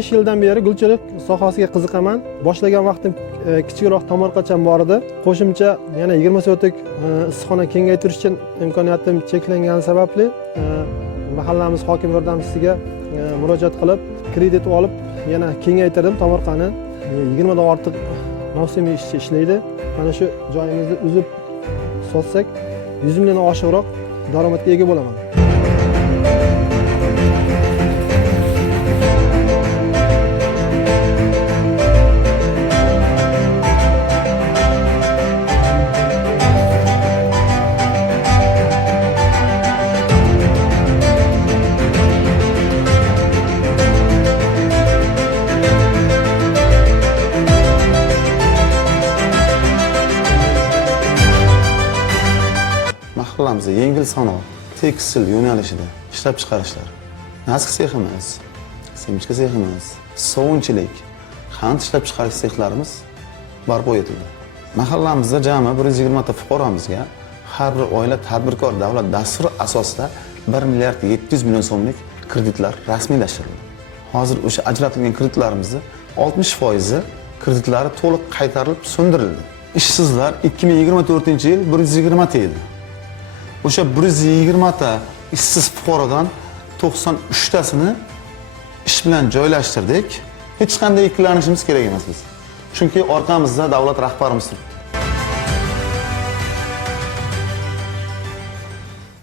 5 yildan beri gulchilik sohasiga qiziqaman. Boshlagan vaqtim kichikroq tomorqacham bor edi. Qo'shimcha yana 20 sotik issiqxona kengaytirish uchun imkoniyatim cheklangani sababli mahallamiz hokim yordamchisiga murojaat qilib, kredit olib, yana kengaytirdim tomorqani. 20 dan ortiq mavsumiy ishchi ishlaydi. Mana shu joyimizni uzib sotsak 100 milliondan oshiqroq daromadga ega bo'laman. Mahallamizda yengil sanoat, tekstil yo'nalishida ishlab chiqarishlar, nask seximiz, semichka seximiz, sovunchilik, qand ishlab chiqarish sexlarimiz barpo etildi. Mahallamizda jami 120 ta fuqaroimizga har bir oila tadbirkor davlat dasturi asosida 1 milliard 700 million so'mlik kreditlar rasmiylashtirildi. Hozir o'sha ajratilgan kreditlarimizni 60% kreditlari to'liq qaytarilib so'ndirildi. Ishsizlar 2024-yil 120 ta edi. O'sha 120 ta ishsiz fuqarodan 93 tasini ish bilan joylashtirdik. Hech qanday ikkilanishimiz kerak emas biz. Chunki orqamizda davlat rahbarimiz turibdi.